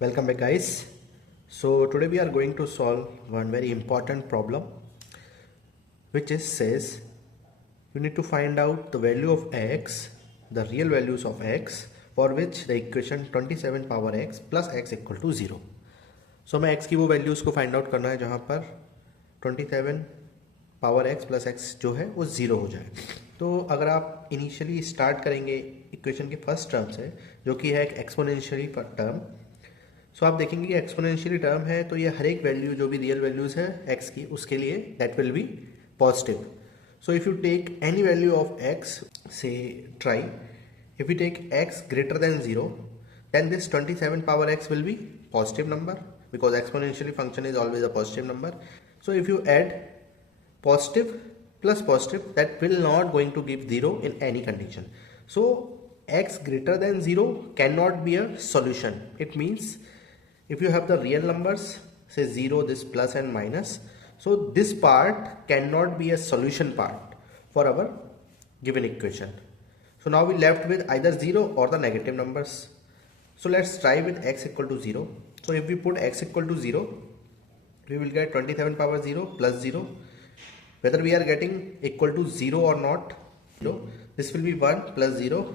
Welcome back, guys. So today we are going to solve one very important problem, which says you need to find out the value of x, the real values of x, for which the equation 27 power x plus x equal to 0. So मैं x की वो values को find out करना है जहाँ पर 27 power x plus x जो है वो 0 हो जाए. तो अगर आप इनिशियली स्टार्ट करेंगे इक्वेशन के फर्स्ट टर्म से, जो कि है एक एक्सपोनेंशियली टर्म, सो आप देखेंगे कि एक्सपोनेंशियली टर्म है तो ये हर एक वैल्यू जो भी रियल वैल्यूज़ है x की उसके लिए that will be positive. So if you take any value of x, say try if you take x greater than 0, then this 27 power x will be positive number, because exponentially function is always a positive number. So if you add positive plus positive, that will not going to give 0 in any condition. So x greater than 0 cannot be a solution. It means if you have the real numbers, say 0, this plus and minus, so this part cannot be a solution part for our given equation. So now we left with either 0 or the negative numbers. So let's try with x equal to 0. So if we put x equal to 0, we will get 27 power 0 plus 0. Whether we are getting equal to 0 or not, this will be 1 plus 0,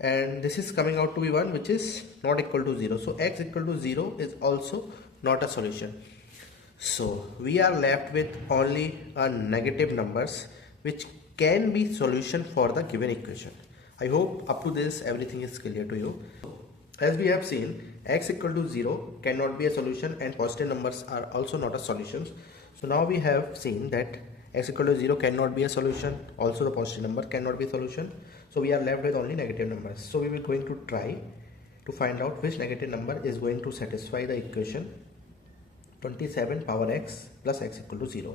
and this is coming out to be 1, which is not equal to 0. So x equal to 0 is also not a solution. So we are left with only a negative numbers which can be solution for the given equation. I hope up to this everything is clear to you. As we have seen, x equal to 0 cannot be a solution and positive numbers are also not a solution. So now we have seen that x equal to 0 cannot be a solution, also the positive number cannot be a solution. So we are left with only negative numbers. So we will going to try to find out which negative number is going to satisfy the equation 27 power x plus x equal to 0.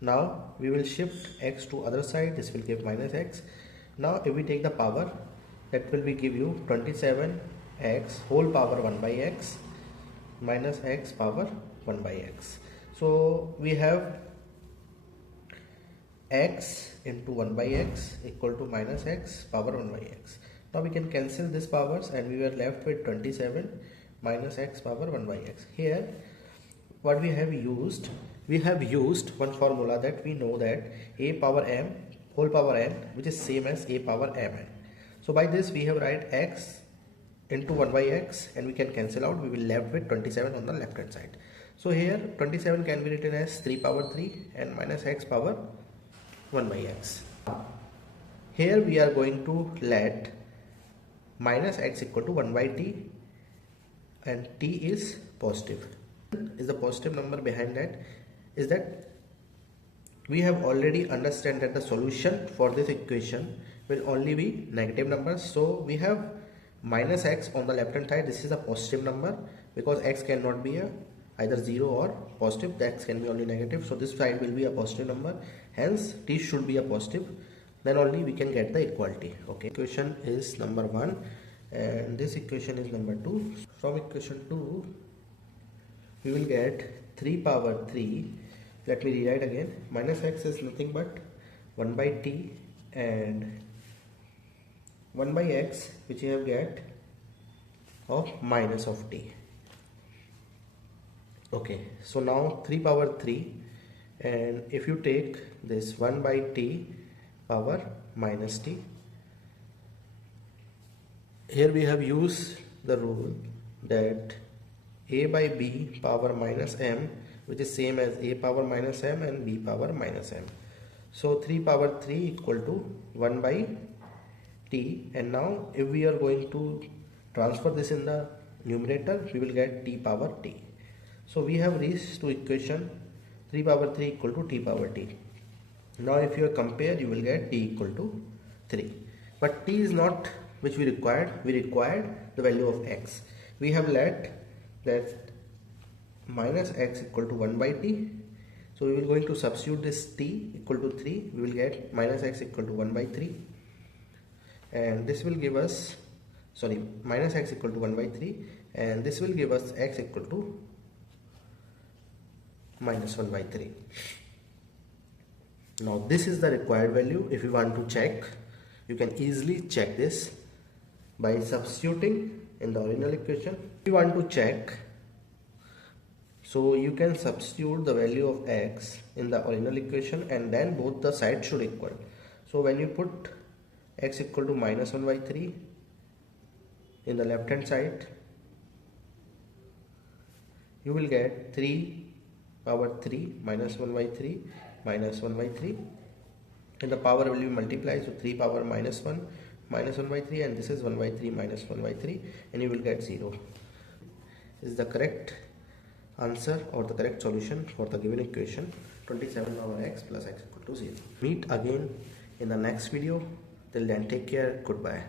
Now we will shift x to other side. This will give minus x. Now if we take the power, that will be give you 27x whole power 1 by x minus x power 1 by x. So we have x into 1 by x equal to minus x power 1 by x. Now we can cancel these powers and we were left with 27 minus x power 1 by x. Here what we have used one formula that we know that a power m whole power n, which is same as a power mn. So by this we have write x into 1 by x and we can cancel out. We will left with 27 on the left hand side. So here 27 can be written as 3 power 3 and minus x power 1 by x. Here we are going to let minus x equal to 1 by t, and t is positive. Is the positive number behind that is that we have already understand that the solution for this equation will only be negative numbers. So we have minus x on the left hand side. This is a positive number because x cannot be either 0 or positive. The x can be only negative. So this side will be a positive number. Hence t should be a positive. Then only we can get the equality. Okay. Equation is number 1 and this equation is number 2. From equation 2 we will get 3 power 3. Let me rewrite again. Minus x is nothing but 1 by t and 1 by x, which you have get of minus of t. Okay, so now 3 power 3, and if you take this 1 by t power minus t, here we have used the rule that a by b power minus m, which is same as a power minus m and b power minus m. So 3 power 3 equal to 1 by t, and now if we are going to transfer this in the numerator, we will get t power t. So we have reached to equation 3 power 3 equal to t power t. Now if you compare, you will get t equal to 3. But t is not which we required the value of x. We have let that minus x equal to 1 by t. So we will going to substitute this t equal to 3. We will get minus x equal to 1 by 3, and this will give us minus x equal to 1 by 3, and this will give us x equal to minus 1 by 3. Now this is the required value. If you want to check, you can easily check this by substituting in the original equation. If you want to check, so you can substitute the value of x in the original equation and then both the sides should equal. So when you put x equal to minus 1 by 3 in the left hand side, you will get 3 power 3 minus 1 by 3 minus 1 by 3, and the power will be multiplied, so 3 power minus 1 minus 1 by 3, and this is 1 by 3 minus 1 by 3, and you will get 0. Is the correct answer or the correct solution for the given equation 27 over x plus x equal to 0. Meet again in the next video. Till then, take care. Goodbye.